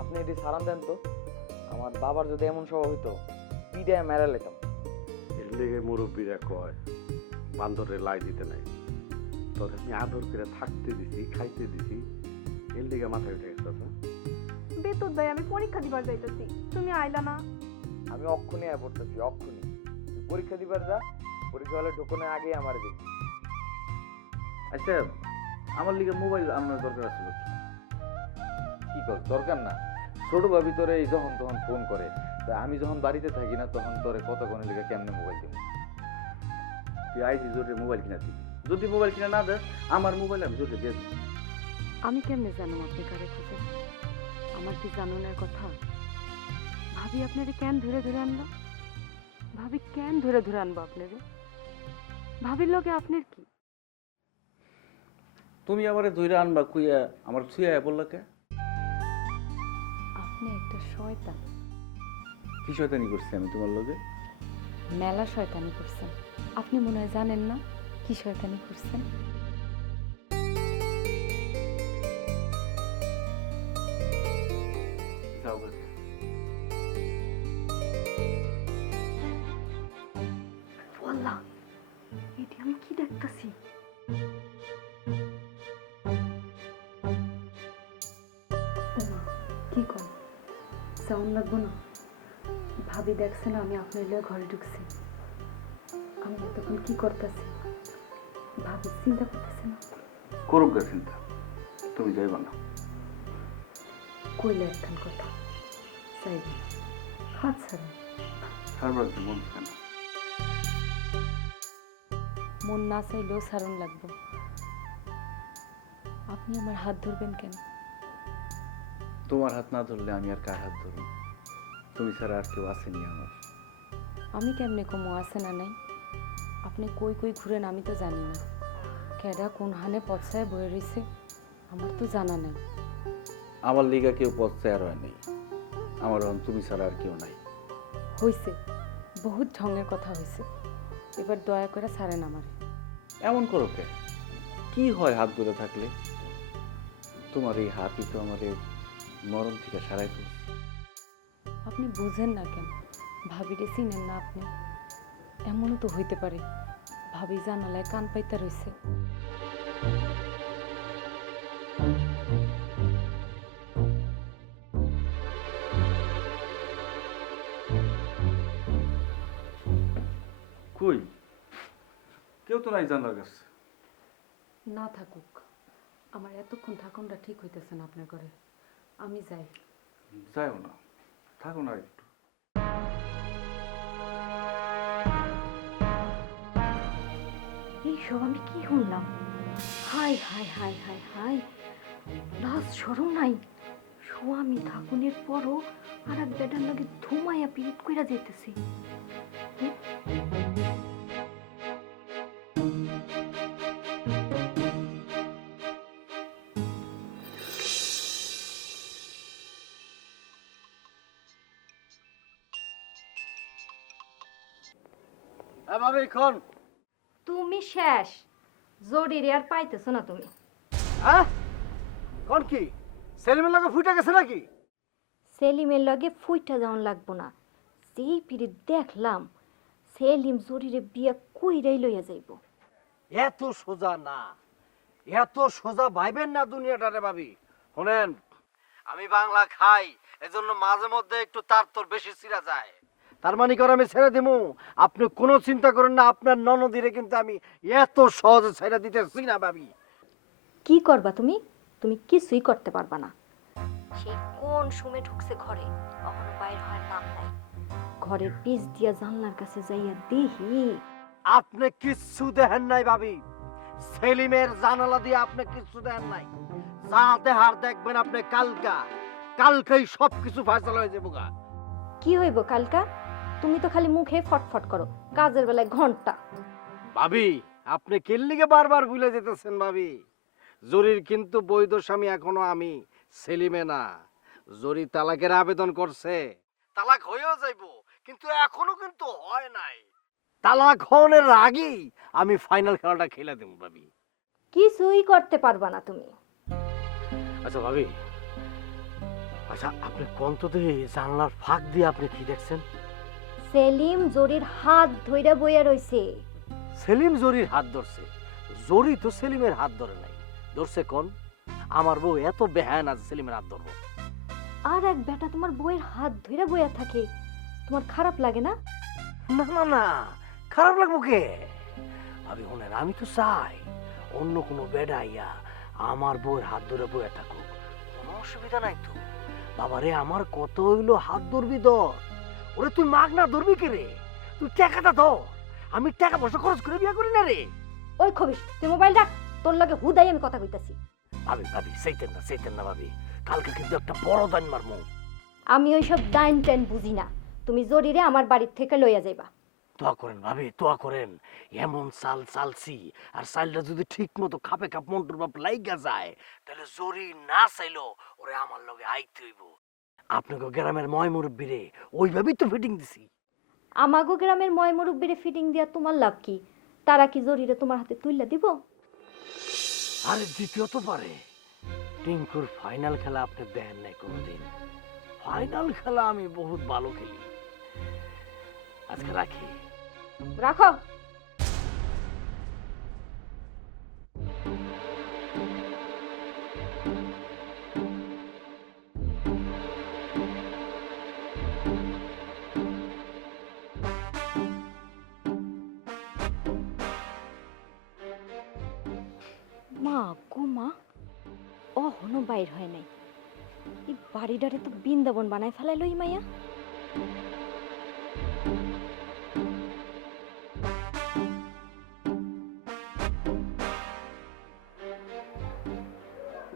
আপনি এটি সারান দেন তো। আমার বাবার যদি এমন স্বভাব হইতো পিড়ায় মেরে লেতাম। এর লেগে মুরব্বীরা কয় বান্দরে লাই দিতে নাই। তোর আমি আদর করে থাকতে দিছি, খাইতে দিছি, এর লেগে মাথায় উঠে গেছে। বেতন ভাই আমি পরীক্ষা দিবার যাইতেছি, তুমি আইলা না। আমি অক্ষুনি আয় পড়তেছি, অক্ষুনি। তুই পরীক্ষা দিবার যা, পরীক্ষা হলে ঢোকনের আগেই আমার দিন। আচ্ছা, আমার লিগে মোবাইল আনার দরকার ছিল কি কর? দরকার না। ছোট ভাবি তোরে এই যখন তখন ফোন করে, তা আমি যখন বাড়িতে থাকি না তখন তোরে কতক্ষণের লিগে কেমনে মোবাইল দিব? তুই আইসি জোরে মোবাইল কিনা দিবি, যদি মোবাইল কিনা না দেস আমার মোবাইল আমি জোরে দিয়ে দিবি। আমি কেমনে জানলাম আপনি কারে খুঁজেন? আমার কি জানানোর কথা? ভাবি আপনারে কেন ধরে ধরে আনলো? ভাবি কেন ধরে ধরে আনবো আপনারে? ভাবির লগে আপনার কি? তুমি আমারে ধইরা আনবা কুইয়া আমার ছুঁয়া বললা কে? আপনি একটা শয়তান। কি শয়তানি করছি আমি তোমার লগে? মেলা শয়তানি করছেন। আপনি মনে হয় জানেন না কি শয়তানি করছেন। যাও বাড়ি। আল্লাহ, এটি আমি কি দেখতাছি? কি কর? সাউন্ড লাগবো না? ভাবি দেখছে না আমি আপনার লিয়ে ঘরে ঢুকছি। আমি এতক্ষণ কি করতেছি? ভাবি চিন্তা করতেছে না? করুক গা চিন্তা, তুমি যাইবা না। কইলে একখান কথা চাইবে, হাত ছাড়েন। সারবার কি মন থাকে না? মন না চাইলেও সারণ লাগবো। আপনি আমার হাত ধরবেন কেন? তোমার হাত না ধরলে আমি আর কার হাত ধরব? তুমি ছাড়া আর কেউ আসেনি আমার। আমি কেমনে কমো আছে না নাই? আপনি কই কই ঘুরেন আমি তো জানি না। কেডা কোন হানে পচায় বয়ে রইছে আমার তো জানা নাই। আমার লিগা কেউ পথ চেয়ার হয় নাই। আমার এখন তুমি ছাড়া আর কেউ নাই। হইছে, বহুত ঢঙের কথা হইছে। এবার দয়া করে ছাড়েন আমারে। এমন করো কে? কি হয় হাত ধরে থাকলে? তোমার এই হাতই তো আমার মরণ থেকে সারাই তুলছে। আপনি বুঝেন না কেন? ভাবিরে চিনেন না আপনি? এমনও তো হইতে পারে ভাবি জানালায় কান পাইতা রইছে। কই কেউ তো নাই জানার কাছে। না থাকুক, আমার এতক্ষণ থাকুনটা ঠিক হইতেছে না আপনার ঘরে। আমি যাই। যাইও না, থাকো না একটু। এইসব আমি কি শুনলাম? High high high high high, লাজ সরম নাই। স্বামী থাকুনের পরও আর এক বেটার লাগে ধুমাইয়া পিরিত কইরা যেতেছি। ভাবি কোন? তুমি শেষ, জরিরে আর পাইতেছো না তুমি। হ্যাঁ কোন কি সেলিমের লগে ফুটে গেছে নাকি? সেলিমের লগে ফুইটা যাওয়ান লাগবো না। যেই পিরিত দেখলাম সেলিম জরিরে বিয়া কইরাই লইয়া যাইব। এত সোজা না, এত সোজা ভাইবেন না দুনিয়াটারে ভাবি। শোনেন, আমি বাংলা খাই, এজন্য মাঝে মধ্যে একটু তার তোর বেশি চিরা যায়। তার মানে করে আমি ছেড়ে দিমু? আপনি কোনো চিন্তা করেন না, আপনার ননদিরে কিন্তু আমি এত সহজে ছেড়ে দিতেছি না ভাবি। কি করবা তুমি? তুমি কিছুই করতে পারবা না। সেই কোন সময় ঢুকছে ঘরে, কখনো বাইর হয় নাম নাই। ঘরের পিছ দিয়া জানলার কাছে যাইয়া দেখি আপনি কিচ্ছু দেখেন নাই ভাবি, সেলিমের জানালা দিয়ে আপনি কিচ্ছু দেখেন নাই। যাতে হার দেখবেন আপনি কালকা, কালকেই সবকিছু ফয়সালা হয়ে যাবো গা। কি হইব কালকা? তুমি তো খালি মুখে ফটফট করো, কাজের বেলায় ঘন্টা। ভাবি আপনি কেল্লিকে বারবার ভুলে যেতেছেন ভাবি। জরির কিন্তু বৈধ স্বামী এখনো আমি, সেলিমে না। জরি তালাকের আবেদন করছে, তালাক হয়েও যাইবো, কিন্তু এখনো কিন্তু হয় নাই। তালাক হওয়ার আগেই আমি ফাইনাল খেলাটা খেলে দেব ভাবি। কিছুই করতে পারবা না তুমি। আচ্ছা ভাবি, আচ্ছা আপনি কোন তো দেখি জানলার ফাঁক দিয়ে আপনি কি দেখছেন? সেলিম জরির হাত ধইরা বইয়া রইছে। সেলিম জরির হাত ধরছে? জরি তো সেলিমের হাত ধরে নাই, ধরছে কোন? আমার বউ এত বেহায়া না যে সেলিমের হাত ধরবো। আর এক বেটা তোমার বউয়ের হাত ধইরা বইয়া থাকে, তোমার খারাপ লাগে না? না না না, খারাপ লাগবো কে? ভাবি শুনেন, আমি তো চাই অন্য কোনো বেডা আইয়া আমার বউয়ের হাত ধরে বইয়া থাকুক, কোনো অসুবিধা নাই তো। বাবারে আমার কত হইলো হাত ধরবি ধর, ওরে তুই মাগ না ধরবি কে রে? তুই টাকাটা ধর, আমি টাকা পয়সা খরচ করে বিয়া করি না রে। ওই খবিস, তুই মোবাইল রাখ, তোর লগে হুদাই আমি কথা কইতাছি। ভাবি ভাবি সেইতেন না ভাবি, কালকে কিন্তু একটা বড় দান মারমু। আমি ওইসব ডাইন টাইন বুঝি না, তুমি জরিরে আমার বাড়ির থেকে লইয়া যাইবা। দোয়া করেন ভাবি, দোয়া করেন। এমন চাল চালছি, আর চালটা যদি ঠিক মতো খাপে খাপ মন্টুর বাপ লাইগা যায়, তাহলে জরি না চাইলো ওরে আমার লগে আইতে হইব। আপনাকে গ্রামের ময় মুরব্বীরে ওইভাবেই তো ফিটিং দিছি। আমাগো গ্রামের ময় মুরব্বিরে ফিটিং দিয়া তোমার লাভ কি? তারা কি জরিরে তোমার হাতে তুইলা দিব? আরে দ্বিতীয়ত পারে, টিঙ্কুর ফাইনাল খেলা আপনি দেন নাই কোনোদিন। ফাইনাল খেলা আমি বহুত ভালো খেলি। আজকে রাখি। রাখো। মা গো মা, অহনো বাইর হয় নাই। এই বাড়িটারে তো বৃন্দাবন বানায় ফেলাইলো এই মাইয়া।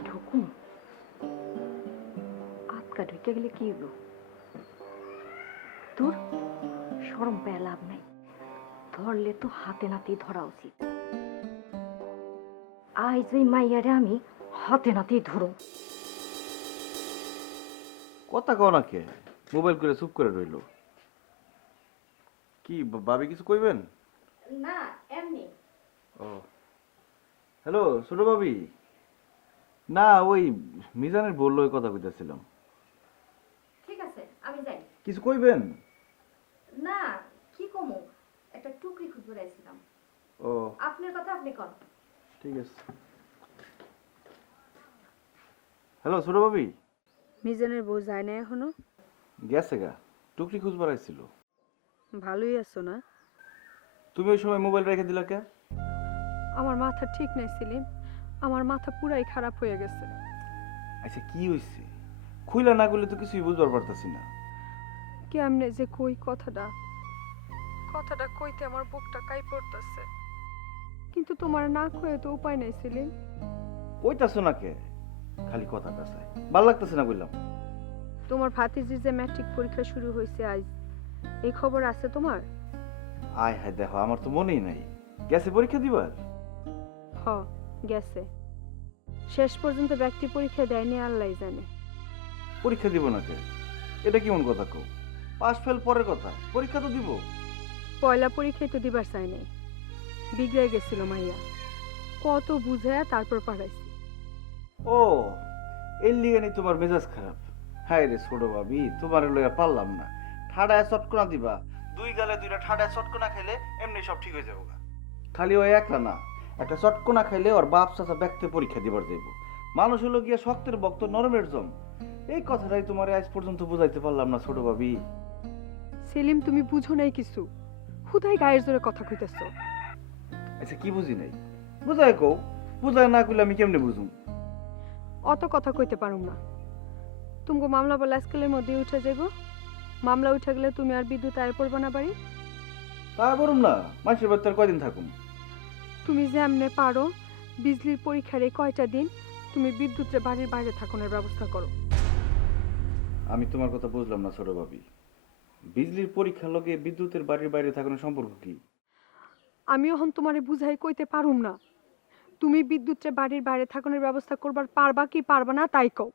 ঢুকুম, আটকা ঢুকে গেলে কি হইব? তোর শরম পেয়ে লাভ নাই, ধরলে তো হাতে নাতেই ধরা উচিত। আজ ওই মাইয়ারে আমি হাতে নাতেই ধরো। কথা কও না কে? মোবাইল করে চুপ করে রইলো। কি ভাবি কিছু কইবেন? না এমনি। ও হ্যালো ছোট ভাবি। না ওই মিজানের বললো ওই কথা কইতেছিলাম। ঠিক আছে আমি যাই। কিছু কইবেন? না কি কমু, একটা টুকরি খুঁজে রাইছিলাম। ও আপনার কথা আপনি কন। ঠিক আছে। হ্যালো ছোট ভাবি। মিজানের বউ যায় না এখনো? গেছে গা, টুকরি খুঁজ বাড়াইছিল। ভালোই আছো না? তুমি ওই সময় মোবাইল রেখে দিলা কে? আমার মাথা ঠিক নাই সেলিম, আমার মাথা পুরাই খারাপ হয়ে গেছে। আচ্ছা কি হইছে? খুইলা না করলে তো কিছুই বুঝবার পারতাছি না। কেমনে যে কই কথাটা কইতে আমার বুকটা কাই পড়তাছে, কিন্তু তোমার না কয়ে তো উপায় নাই সেলিম। কইতাছো না কে? খালি কথা কাছায় ভাল লাগতেছে না বললাম। তোমার ভাতিজির যে ম্যাট্রিক পরীক্ষা শুরু হয়েছে আজ, এই খবর আছে তোমার? আয় হায় দেখো, আমার তো মনেই নাই। গেছে পরীক্ষা দিবার? হ গেছে, শেষ পর্যন্ত ব্যক্তি পরীক্ষা দেয়নি, আল্লাহ জানে। পরীক্ষা দিব না কে? এটা কেমন কথা কও? পাস ফেল পরের কথা, পরীক্ষা তো দিব। পয়লা পরীক্ষায় তো দিবার চাই নাই, বিগড়ে গেছিল মাইয়া, কত বুঝায়া তারপর পাঠাইছি। ও এর লিগে নেই তোমার মেজাজ খারাপ? হায় রে ছোট ভাবি, তোমার লইয়া পারলাম না। ঠাডায় চটকনা দিবা, দুই গালে দুইটা ঠাডায় চটকনা খাইলে এমনি সব ঠিক হয়ে যাবো। খালি ওই একলা না, একটা চটকনা খাইলে ওর বাপ চাচা ব্যক্তি পরীক্ষা দিবার যাইব। মানুষ হলো গিয়া শক্তের ভক্ত নরমের জম। এই কথাটাই তোমার আজ পর্যন্ত বুঝাইতে পারলাম না ছোট ভাবি। সেলিম তুমি বুঝো নাই কিছু, হুদাই গায়ের জোরে কথা কইতেছ। আচ্ছা কি বুঝি নাই? বুঝাই কও, বুঝাই না করলে আমি কেমনে বুঝুম? অত কথা কইতে পারুম না। তুমগো মামলা বলে আজকালের মধ্যে উঠে যাইব, মামলা উঠে গেলে তুমি আর বিদ্যুৎ আয় পড়বো না বাড়ি। তা বলুম না, মানুষের বাড়িতে আর কয়দিন থাকুম? তুমি যে এমনে পারো, বিজলির পরীক্ষার এই কয়টা দিন তুমি বিদ্যুতের বাড়ির বাইরে থাকানোর ব্যবস্থা করো। আমি তোমার কথা বুঝলাম না ছোট ভাবি। বিজলির পরীক্ষার লগে বিদ্যুতের বাড়ির বাইরে থাকানোর সম্পর্ক কি? আমি এখন তোমারে বুঝাই কইতে পারুম না। তুমি বিদ্যুতের বাড়ির বাইরে থাকানোর ব্যবস্থা করবার পারবা কি পারবা না তাই কও।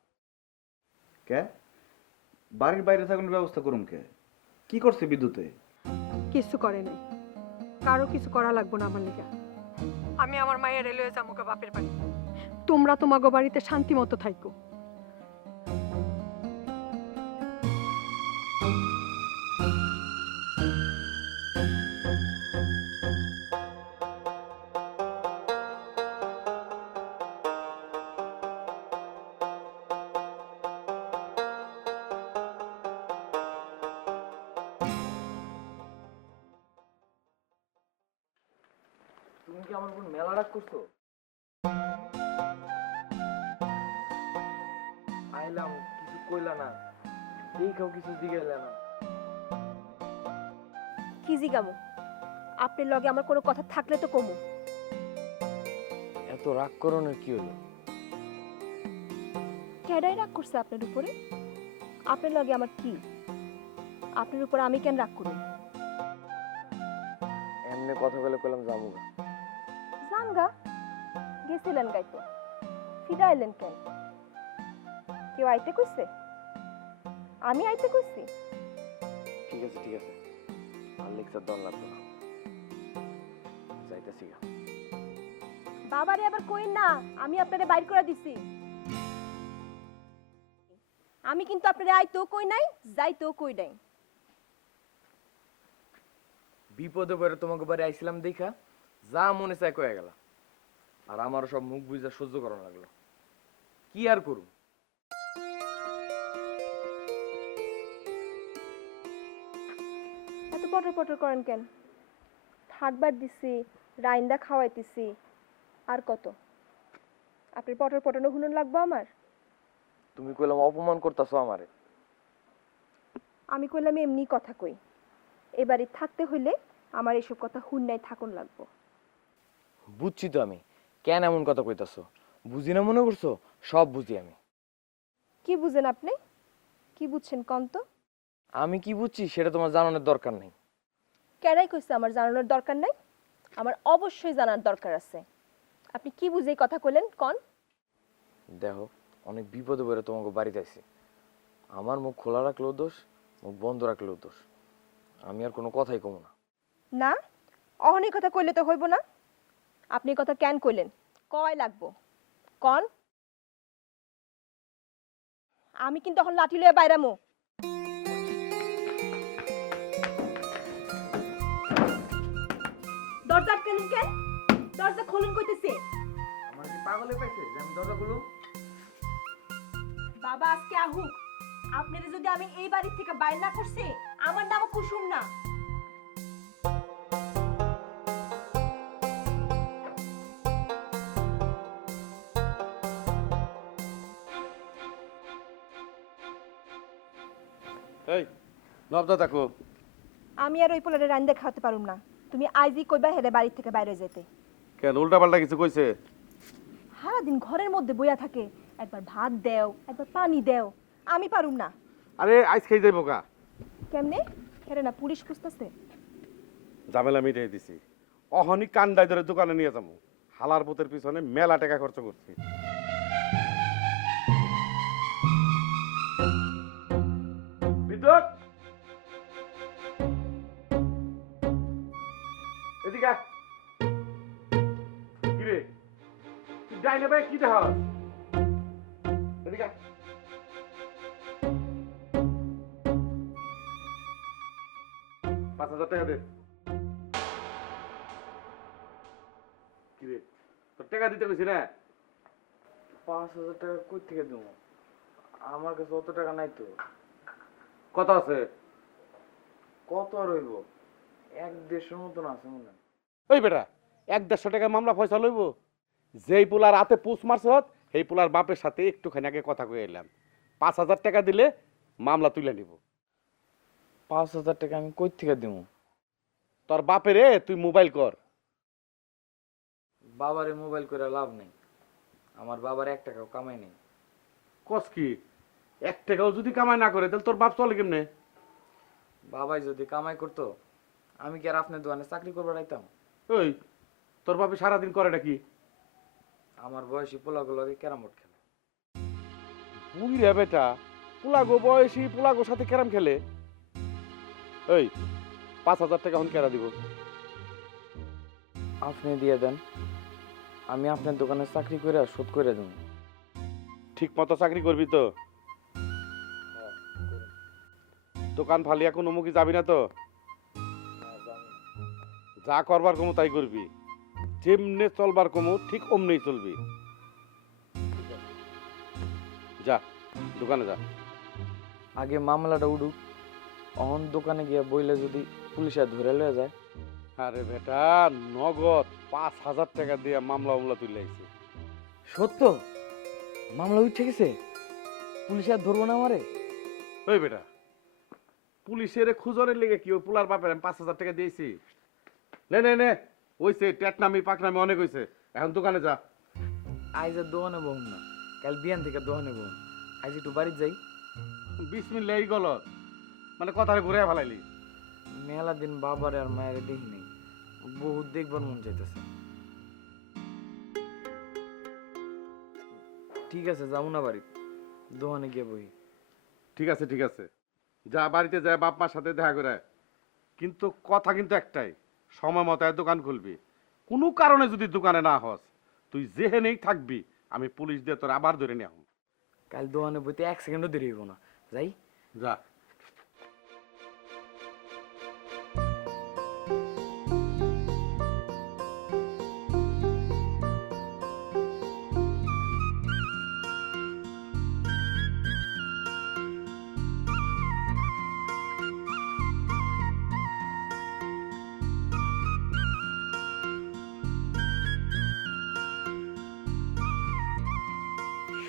কে বাড়ির বাইরে থাকানোর ব্যবস্থা করুম কে? কি করছে বিদ্যুতে? কিছু করে নাই, কারো কিছু করা লাগবো না আমার লিগা। আমি আমার মায়ের রেলওয়ে যামুকে বাপের বাড়ি, তোমরা তোমাগো বাড়িতে শান্তি মতো থাইকো। আমার কোন মেলা রাগ করছো? আইলাম কিছু কইলা না, এই কাউ কিছু জিগাইলা না। কি জিগামু? আপনার লগে আমার কোনো কথা থাকলে তো কমু। এত রাগ করনের কি হলো? কেডাই রাগ করছে আপনার উপরে? আপনার লগে আমার কি? আপনার উপর আমি কেন রাগ করুন? এমনি কথা বলে কইলাম যাবো। জানগা গেছিলেন গাইতো, ফিরা এলেন কেন? কেউ আইতে কইছে? আমি আইতে কইছি? ঠিক আছে ঠিক আছে, আর লেকচার দেওয়ার লাগবে না, যাইতেছি গা। বাবারে আবার কইন না আমি আপনারে বাইর করে দিছি। আমি কিন্তু আপনারে আইতেও কই নাই, যাইতেও কই নাই। বিপদে পড়ে তোমাকে বাড়ি আইছিলাম দেখা যা মনে চায় কয়ে গেল, আর আমার সব মুখ বুঝা সহ্য করা লাগলো। কি আর করুম? এত পটর পটর করেন কেন? থাকবার দিছি, রাইন্দা খাওয়াইতেছি, আর কত? আপনার পটর পটনো হুনন লাগবো আমার? তুমি কইলাম অপমান করতেছো আমারে। আমি কইলাম এমনি কথা কই, এবারে থাকতে হইলে আমার এসব কথা হুন্নাই থাকুন লাগবো। বুঝছি তো আমি কেন এমন কথা কইতাছো, বুঝি না মনে করছো? সব বুঝি আমি। কি বুঝেন আপনি? কি বুঝছেন কন তো? আমি কি বুঝছি সেটা তোমার জানানোর দরকার নেই। কেডাই কইছে আমার জানানোর দরকার নাই? আমার অবশ্যই জানার দরকার আছে। আপনি কি বুঝে এই কথা কইলেন কন? দেখো, অনেক বিপদে পড়ে তোমাকে বাড়িতে আইছি। আমার মুখ খোলা রাখলেও দোষ, মুখ বন্ধ রাখলেও দোষ। আমি আর কোনো কথাই কমু না। না, অহনি কথা কইলে তো হইব না। আপনি এই কথা কেন কইলেন? কয় লাগবো কন? আমি কিন্তু এখন লাঠি লয়ে বাইরামু। দরজা আটকালেন কেন? দরজা খুলুন কইতেছি। আমার কি পাগলে পাইছে যে আমি দরজা খুলুম? বাবা আজকে আহুক, আপনারা যদি আমি এই বাড়ি থেকে বাইর না করছি, আমার নাম কুসুম না। এই নবদা থাকো। আমি আর ওই পোলারে রান্দা খাওয়াতে পারুম না। তুমি আইজি কইবা হেরে বাড়ি থেকে বাইরে যেতে। কেন উল্টা পাল্টা কিছু কইছে? সারাদিন ঘরের মধ্যে বইয়া থাকে, একবার ভাত দেও, একবার পানি দেও। আমি পারুম না। আরে আইস খেয়ে যাইব কা? কেমনে? হেরে না পুলিশ খুঁজতেছে। ঝামেলা মিটাই দিছি, অহনি কান্দাই ধরে দোকানে নিয়ে যাবো। হালার পুতের পিছনে মেলা টাকা খরচ করছি। বিদ্যুৎ এদিকে আয়। কি রে তুই ডাইনে ভাই কি দেখ? এদিকে আয়। ৳৫,০০০ দে। কি রে তোর টাকা দিতে কইছি না? ৫,০০০ টাকা কই থেকে দেবো? আমার কাছে অত টাকা নাই তো। কত আছে? কত আর হইব? ১-১৫০ মতন আছে মনে হয়। ওই বেটা ১-১৫০ টাকা মামলা ফয়সাল হইব? যেই পোলার হাতে পুষ মারছত সেই পোলার বাপের সাথে একটুখানি আগে কথা কয়ে এলাম। ৫,০০০ টাকা দিলে মামলা তুলে নিব। ৫,০০০ টাকা আমি কই থেকে দেবো? তোর বাপেরে তুই মোবাইল কর। বাবারে মোবাইল করে লাভ নেই, আমার বাবার ১ টাকাও কামাই নেই। কস কি ১ টাকাও যদি কামাই না করে তাহলে তোর বাপ চলে কেমনে? বাবাই যদি কামাই করতো আমি কি আর আপনার দোকানে চাকরি করবার আইতাম? ওই তোর বাপে সারাদিন করে নাকি? আমার বয়সী পোলাগুলোকে ক্যারাম বোর্ড খেলে। বুড়িয়া বেটা পোলাগো বয়সী পোলাগোর সাথে ক্যারাম খেলে? ওই ৫,০০০ টাকা এখন কেনা দিব। আপনি দিয়ে দেন, আমি আপনার দোকানে চাকরি করে শোধ করে দেব। ঠিক মতো চাকরি করবি তো? দোকান ফালিয়া কোনো মুখে যাবি না তো? যা করবার কমু তাই করবি, যেমনে চলবার কমু ঠিক অমনেই চলবি। যা দোকানে যা। আগে মামলাটা উঠুক, অহন দোকানে গিয়া বইলে যদি পুলিশে ধরে লয়ে যায়। আরে বেটা, নগদ 5,000 টাকা দিয়ে মামলা তুলে আইছে। সত্য? মামলা উঠে গেছে? পুলিশ আর ধরবো না আমারে? ওই বেটা, পুলিশের খুঁজনের লেগে কি ওই পোলার বাপের আমি 5,000 টাকা দিয়েছি? নে নে নে, ওইছে টেটনামি পাকনামি অনেক হইছে, এখন দোকানে যা। আজ আর দোকানে বহন না, কাল বিয়ান থেকে দোকানে বহন। আজ একটু বাড়িতে যাই। বিসমিল্লাহ এই গল, মানে কথাটা ঘুরে ফেলাইলি। মেলা দিন বাবারে আর মায়ের দেখি নাই, বহুত দেখবার মন চাইতেছে। ঠিক আছে, যাবো না বাড়ি, দোকানে গিয়ে বহি। ঠিক আছে ঠিক আছে, যা বাড়িতে যায় বাপ মার সাথে দেখা করে। কিন্তু কথা কিন্তু একটাই, সময় মতো দোকান খুলবি। কোনো কারণে যদি দোকানে না হস, তুই যেহেনেই থাকবি, আমি পুলিশ দিয়ে তোর আবার ধরে নিয়ে আসবো। কাল দোকানে বইতে 1 সেকেন্ডও দেরি হইব না, যাই। যা।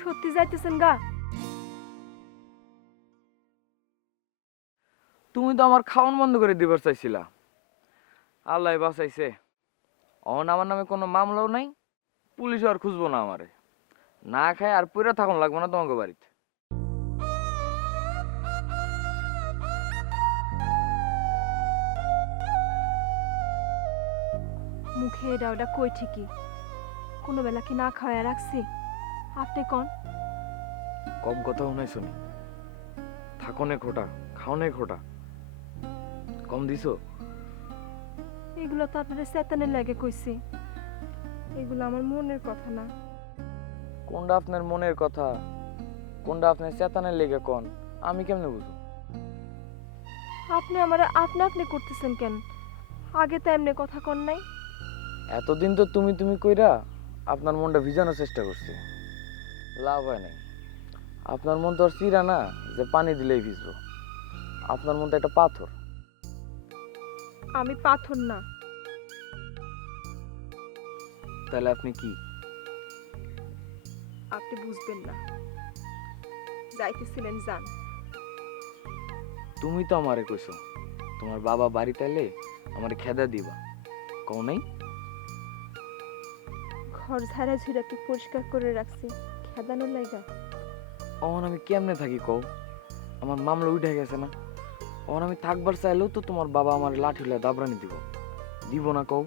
সত্যি যাইতেছেন গা? তুমি তো আমার খাওয়ান বন্ধ করে দিবার চাইছিলা, আল্লাহ বাঁচাইছে। অন আমার নামে কোনো মামলাও নাই, পুলিশ আর খুঁজবো না আমারে। না খায় আর পুরা থাকুন লাগবো না তোমাকে বাড়িতে। মুখে এটা ওটা কই ঠিকই, কোনো বেলা কি না খাওয়া রাখছি? আপনি কোন? কম কথা শুনাই শুনি, থাকনে খোটা খাওনে খোটা, কম দিছো? এগুলো তো আপনার চেতনের লাগে কইছি, এগুলো আমার মনের কথা না। কোনটা আপনার মনের কথা, কোনটা আপনার চেতনের লেগে কোন, আমি কেমনে বুঝবো? আপনি আমার আপনা আপনি করতেছেন কেন? আগে তো এমনি কথা কন নাই। এতদিন তো তুমি তুমি কইরা আপনার মনটা ভিজানোর চেষ্টা করছি, লাভ হয় নাই। আপনার মন তো আর চিরা না যে পানি দিলেই ভিজবো। আপনার মন তো একটা পাথর। আমি পাথর না। তাহলে আপনি কি? আপনি বুঝবেন না, যাইতেছিলেন যান। তুমি তো আমারে কইছো তোমার বাবা বাড়িতে এলে আমারে খেদা দিবা, কও নাই? ঘর ঝাড়া ঝুড়া কি পরিষ্কার করে রাখছি খেদানোর লাইগা? অহন আমি কেমনে থাকি কও? আমার মামলা উঠে গেছে না, অহন আমি থাকবার চাইলেও তো তোমার বাবা আমার লাঠি লয়ে দাবরানি দিব, দিব না কও?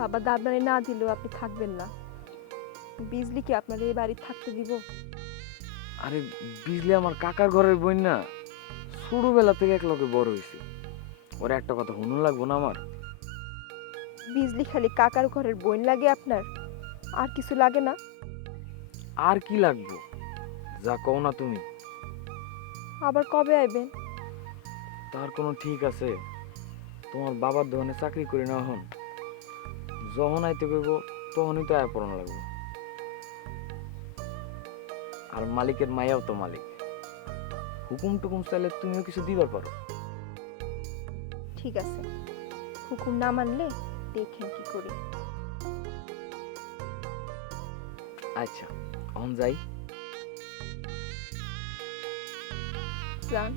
বাবা দাবরানি না দিলেও আপনি থাকবেন না। বিজলি কি আপনার এই বাড়ি থাকতে দিব? আরে বিজলি আমার কাকার ঘরের বই না, ছোটবেলা থেকে এক লগে বড় হয়েছে, ওর একটা কথা শুনুন লাগবো না আমার? বিজলি খালি কাকার ঘরের বোন লাগে আপনার, আর কিছু লাগে না? আর কি লাগবো যা কও না তুমি? আবার কবে আইবেন? তার কোনো ঠিক আছে? তোমার বাবার দোকানে চাকরি করি না, হন যখন আইতে কইব তখনই তো আয় পড়ানো লাগবে। আর মালিকের মায়াও তো মালিক, হুকুম টুকুম চাইলে তুমিও কিছু দিবার পারো। ঠিক আছে, হুকুম না মানলে দেখেন কি করি। আচ্ছা এখন যাই। যান।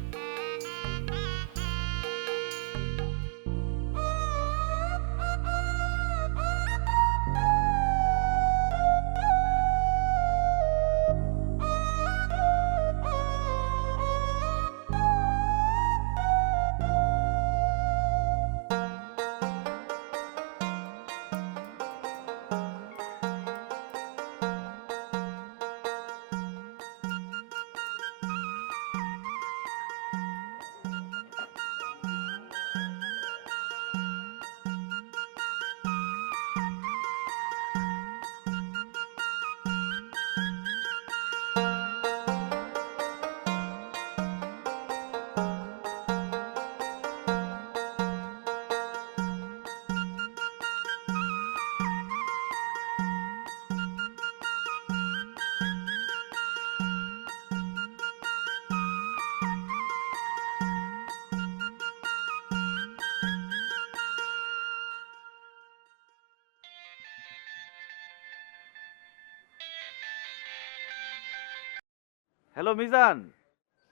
হ্যালো মিজান,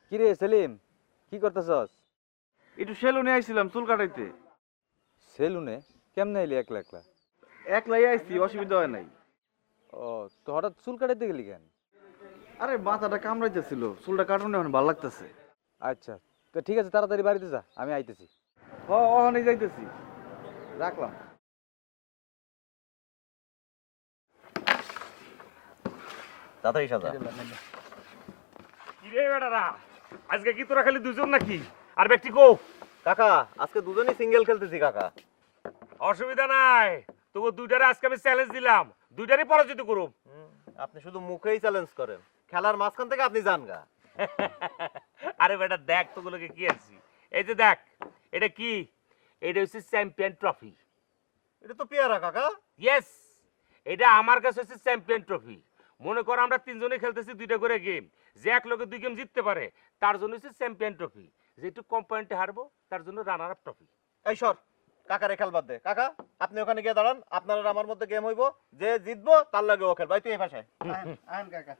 কিরে সেলিম, কি করতেছস? একটু সেলুনে আইছিলাম চুল কাটাইতে। সেলুনে? কেমনে এলি একলা একলা? একলাই আইছি, অসুবিধা হয় নাই। ও, তো হঠাৎ চুল কাটাইতে গেলি কেন? আরে মাথাটা কামড়াইতেছিল, চুলটা কাটুন এখন ভালো লাগতেছে। আচ্ছা, তো ঠিক আছে, তাড়াতাড়ি বাড়িতে যা, আমি আইতেছি। ওখানে যাইতেছি, রাখলাম। তাড়াতাড়ি সাজা। কি রে বেটারা, আজকে কি তোরা খালি দুজন নাকি? আর ব্যক্তি কো? কাকা আজকে দুজনই সিঙ্গেল খেলতেছি কাকা। অসুবিধা নাই, তোকে দুইটারে আজকে আমি চ্যালেঞ্জ দিলাম, দুইটারই পরাজিত করুম। আপনি শুধু মুখেই চ্যালেঞ্জ করেন, খেলার মাঝখান থেকে আপনি যান গা। আরে বেটা দেখ তোগুলোকে কি আনছি, এই যে দেখ, এটা কি? এটা হচ্ছে চ্যাম্পিয়ন ট্রফি। এটা তো পেয়ারা কাকা। ইয়েস, এটা আমার কাছে হচ্ছে চ্যাম্পিয়ন ট্রফি। মনে কর আমরা তিনজনে খেলতেছি দুইটা করে গেম, যে এক লোকে দুই গেম জিততে পারে তার জন্য হচ্ছে চ্যাম্পিয়ন ট্রফি, যেটু কম পয়েন্টে হারবো তার জন্য রানার আপ ট্রফি। এই সর, কাকারে খেল বাদ দে। কাকা আপনি ওখানে গিয়ে দাঁড়ান, আপনার আর আমার মধ্যে গেম হইব, যে জিতবো তার লাগে ও খেল। ভাই তুই এই পাশে আহেন কাকা,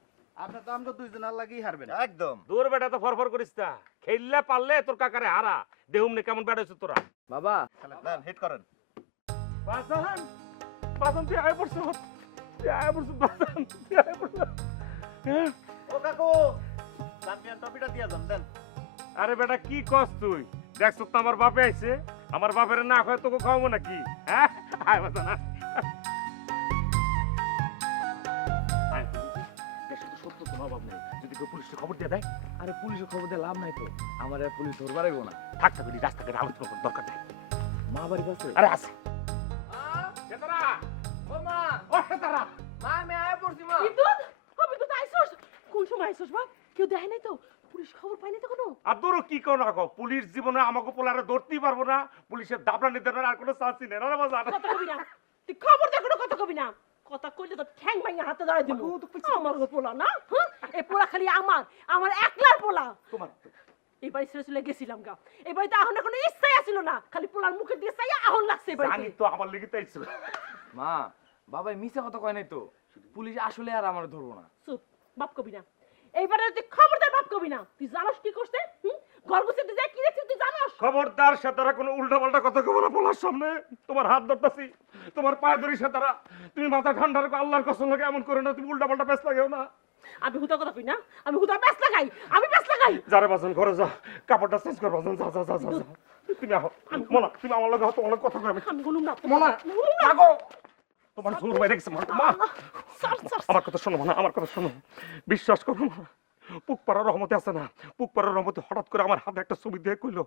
আপনি তো আমরা দুইজনের লাগেই হারবেন। একদম। দূর বেটা তো ফরফর করিস না, খেললে পারলে তোর কাকারে হারা। দেহুম নে কেমন বেড়াইছ তোরা। বাবা দেন হিট করেন। বাজান, বাজান তুই আয় পড়ছ, তুই আয় পড়ছ, বাজান তুই আয় পড়ছ। হ্যাঁ? ও কাকু, চ্যাম্পিয়ন ট্রফিটা দিয়ে যান দেন। আরে বেটা কি কস তুই? দেখছ তো আমার বাপে আইছে, আমার বাপের না খায় তোকে খাওয়াবো নাকি? হ্যাঁ আয় বাজান আয়। আয়, দেশে তো সত্য কোনো অভাব নেই, যদি কেউ পুলিশকে খবর দিয়ে দেয়। আরে পুলিশের খবর দিয়ে লাভ নাই তো, আমার আর পুলিশ ধরবারইব না। থাকতে পারি রাস্তাঘাটে আলোচনা করার দরকার নেই। মা বাড়ি কাছে আরে আছে সেতারা, ও মা, ও সেতারা, মা আমি আয়া পড়ছি মা। বিদ্যুৎ, বিদ্যুৎ আইছস? কোন সময় আইছস বাপ? কেউ দেখে নাই তো? পুলিশ খবর পায়নি তো কোনো? আর তোরও কি করো না গো, পুলিশ জীবনে আমাকে পোলারে ধরতেই পারবো না, পুলিশের দাবড়া নিতে আর কোনো চান্সই নেই। না বাজার কথা কবি না, তুই খবর দেখো কথা কবি না। কথা কইলে তো ঠ্যাং ভাঙা হাতে ধরে দিব। আমার গো পোলা না, হ্যাঁ? এই পোলা খালি আমার একলার পোলা। তোমার এই বাড়ি ছেড়ে চলে গেছিলাম গা, এই বাড়িতে আহনের কোনো ইচ্ছাই আসিল না, খালি পোলার মুখের দিকে চাইয়া আহন লাগছে এই জানি বাড়িতে। তো আমার লেগে তাইছো। মা বাবাই মিছা কথা কয় নাই তো, পুলিশ আসলে আর আমার ধরবো না। চুপ, বাপ কবি না। এইবারে তুই খবরদার বাপ কবি না। তুই জানোস কি করছে? ঘর গুছিয়ে যায় কি দেখছিস তুই জানোস? খবরদার সেতারা কোনো উল্টা পাল্টা কথা কবো না পোলার সামনে। তোমার হাত ধরতাছি, তোমার পায়ে ধরি সেতারা, তুমি মাথা ঠান্ডা রাখো, আল্লাহর কসম লাগে এমন করো না, তুমি উল্টা পাল্টা পেছ লাগেও না। আমি হুতা কথা কই না, আমি হুতার প্যাঁচ লাগাই, আমি প্যাঁচ লাগাই। যারে বাসন ঘরে যা, কাপড়টা চেঞ্জ কর বাসন, যা যা যা যা যা। তুমি আহো মোনা, তুমি আমার লগে তোমার লগে কথা কই। আমি আমি গুনুম না মোনা আগো, তোমার জোর বাইরে গেছে মা। মা সর সর। আমার কথা শোনো না, আমার কথা শোনো, বিশ্বাস করো না। পুকপাড়ার রহমতে আছে না, পুকপাড়ার রহমতে হঠাৎ করে আমার হাতে একটা ছবি দিয়ে কইলো,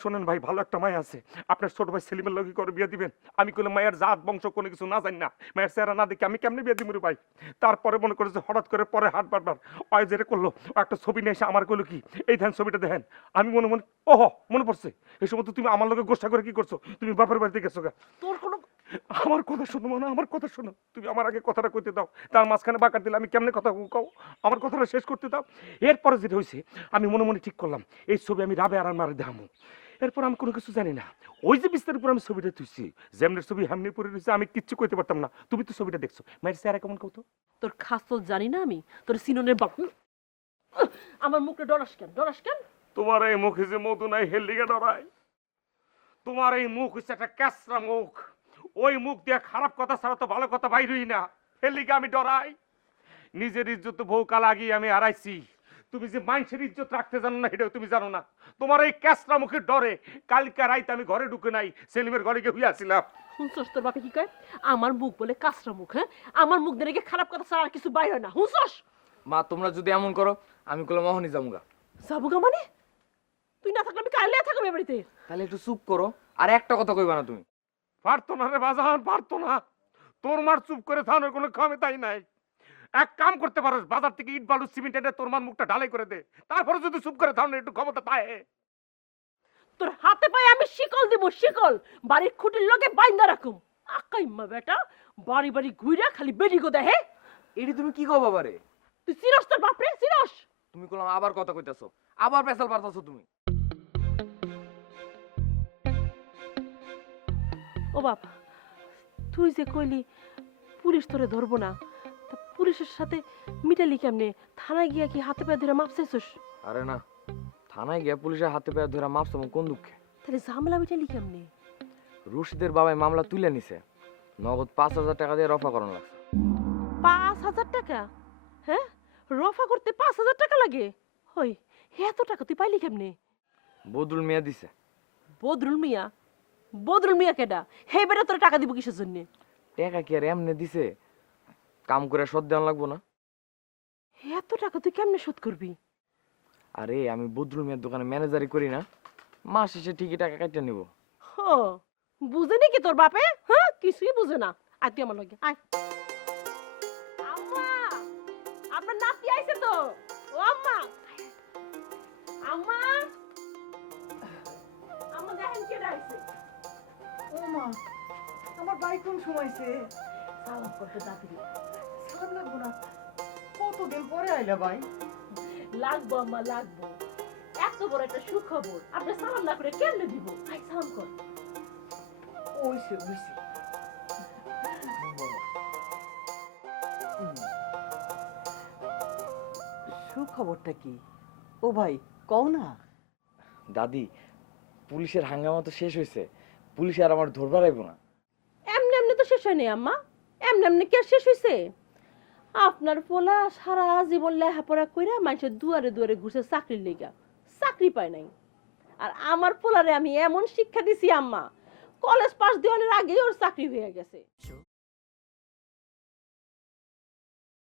শোনেন ভাই ভালো একটা মায়া আছে, আপনার ছোট ভাই সেলিমের লগে করে বিয়ে দিবেন। আমি কইলাম মায়ের জাত বংশ কোনো কিছু না জানি না, মায়ের চেহারা না দেখে আমি কেমনি বিয়ে দিবি রে ভাই। তারপরে মনে করেছে হঠাৎ করে পরে হাট বারবার ওই যেটা করলো, ও একটা ছবি নিয়ে এসে আমার কইলো কি এই ধ্যান ছবিটা দেখেন। আমি মনে মনে ওহ মনে পড়ছে, এই সময় তো তুমি আমার লগে গোষ্ঠা করে কি করছো, তুমি বাপের বাড়িতে গেছো গা। তোর কোনো আমার কথা শোনো মানে, আমার কথা শোনো, তুমি আমার আগে কথাটা কইতে দাও, তার মাঝখানে বাঁকা দিলে আমি কেমনে কথা কও, আমার কথাটা শেষ করতে দাও। এরপরে যেটা হয়েছে, আমি মনে মনে ঠিক করলাম এই ছবি আমি রাবে আর মারে দেখামো। এরপর আমি কোনো কিছু জানি না, ওই যে বিস্তারের উপর আমি ছবিটা তুইছি, যেমনের ছবি হামনি পরে রয়েছে, আমি কিচ্ছু কইতে পারতাম না। তুমি তো ছবিটা দেখছো, মায়ের চেহারা কেমন কত? তোর খাস তো জানি না আমি, তোর সিননের বাপ। আমার মুখে ডরাস কেন, ডরাস কেন? তোমার এই মুখে যে মধু নাই হেলদিকে ডরাই, তোমার এই মুখ হচ্ছে একটা ক্যাসরা মুখ, ওই মুখ দিয়ে খারাপ কথা ছাড়া তো ভালো কথা বাইরই না, হেলদিকে আমি ডরাই। নিজের ইজ্জত বহু কাল আগেই আমি হারাইছি, তুমি যে মানুষের ইজ্জত রাখতে জানো না এটাও তুমি জানো না। তোমার এই ক্যাসরা মুখের ডরে কালকে রাইতে আমি ঘরে ঢুকে নাই, সেলিমের ঘরে গিয়ে হইয়াছিলাম। শুনছস তোর বাপে কি কয়? আমার মুখ বলে কাঁচরা মুখ, হ্যাঁ? আমার মুখ দিয়ে খারাপ কথা ছাড়া আর কিছু বাইরে হয় না, শুনছস? মা তোমরা যদি এমন করো আমি কইলাম মোহনই যামুগা। যাবুগা মানে? তুই না থাকলে আমি কাইলে থাকবো এ বাড়িতে। তাহলে একটু চুপ করো, আর একটা কথা কইবা না তুমি। পারতো না রে বাজান, পারতো না। তোর মার চুপ করে থানোর কোনো ক্ষমে তাই নাই। এক কাম করতে পারো, বাজার থেকে ইট বালু সিমেন্ট এনে তোর মার মুখটা ঢালাই করে দে, তারপরে যদি চুপ করে থানো একটু ক্ষমতা পায়। তোর হাতে পায়ে আমি শিকল দিব, শিকল বাড়ির খুঁটির লগে বাইন্দা রাখুম। আকাইম্মা বেটা বাড়ি বাড়ি ঘুইরা খালি বেডি গো দেহে। এটি তুমি কি কও বাবারে? তুই চিরস তোর বাপরে, চিরস? তুমি কইলাম আবার কথা কইতাছো, আবার পেছাল পারতাছো তুমি। ও বাপ, তুই যে কইলি পুলিশ তোরে ধরবো না, তা পুলিশের সাথে মিটালি কেমনে? থানায় গিয়া কি হাতে পায়ে ধরে মাপ চাইছস? আরে না, থানায় গিয়ে পুলিশের হাতে পায়ে ধরে মাপসাম কোন দুঃখে। তাহলে ঝামেলা মিটালি কেমনে? রশিদের বাবাই মামলা তুলে নিছে, নগদ 5,000 টাকা দিয়ে রফা করানো লাগছে। 5,000 টাকা? হ্যাঁ, রফা করতে 5,000 টাকা লাগে? হই, এত টাকা তুই পাইলি কেমনে? বদরুল মিয়া দিছে। বদরুল মিয়া? বদরুল মিয়া কেডা? হে বেটা তোর টাকা দিব কিসের জন্য? টাকা কি আর এমনি দিছে, কাম করে শোধ দেওয়া লাগবো না? এত টাকা তুই কেমনে শোধ করবি? আরে আমি বদরুল মিয়ার দোকানে ম্যানেজারি করি না, মাস শেষে ঠিকই টাকা কাটিয়ে নিব। হো, বুঝে নাকি তোর বাপে? হ্যাঁ, কিছুই বুঝে না। আয় তুই আমার লগে আয়। আম্মা, আপনার নাতি আইছে তো। ও আম্মা, আম্মা, আম্মা দেখেন কে আইছে। ও মা, আমার ভাই কোন সময়ছে? সালাম করতে দাদি। সালাম লাগবো না, কতদিন পরে আইলা ভাই? লাগবো আম্মা, লাগবো। এত বড় একটা সুখবর আপনি সালাম না করে কেমনে দিব? আয় সালাম কর। ওইছে ওইছে। সুখবরটা কি? ও ভাই কও না। দাদি, পুলিশের হাঙ্গামা তো শেষ হয়েছে, পুলিশ আর আমার ধরবার আইব না। এমনি এমনি তো শেষ হয়নি আম্মা, এমনি এমনি কি আর শেষ হয়েছে? আপনার পোলা সারা জীবন লেখাপড়া কইরা মানুষের দুয়ারে দুয়ারে ঘুরছে চাকরির লেগা, চাকরি পায় নাই। আর আমার পোলারে আমি এমন শিক্ষা দিছি আম্মা, কলেজ পাস দেওয়ানোর আগেই ওর চাকরি হয়ে গেছে।